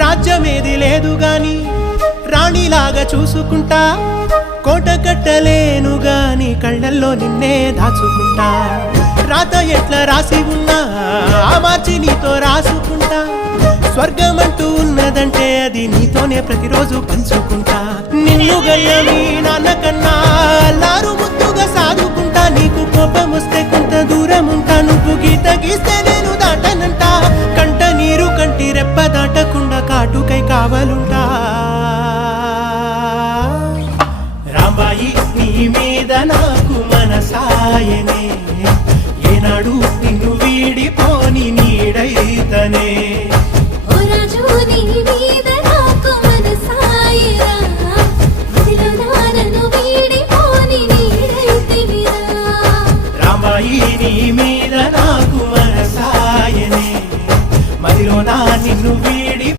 రాజ్యమేది లేదు గాని రాణిలాగా చూసుకుంటా, కోట కట్టలేను గాని కళ్ళల్లో నిన్నే దాచుకుంటా. రాత ఎట్లా రాసి ఉన్నా ఆ మార్చి నీతో రాసుకుంటా. స్వర్గమంటూ ఉన్నదంటే అది నీతోనే ప్రతిరోజు పంచుకుంటా. నిన్ను గయ్యని నాన్న కన్నా అల్లారు ముద్దుగా సాదుకుంటా. నీకు కోపం వస్తే కొంత దూరం ఉంటా, నువ్వు గీత గీస్తే నేను దాటనంటా. కంట నీరు కంటి రెప్ప దాటకుండా కాటుకై కావలుంటా. రాంబాయి నీ మీద నాకు మనసాయనే.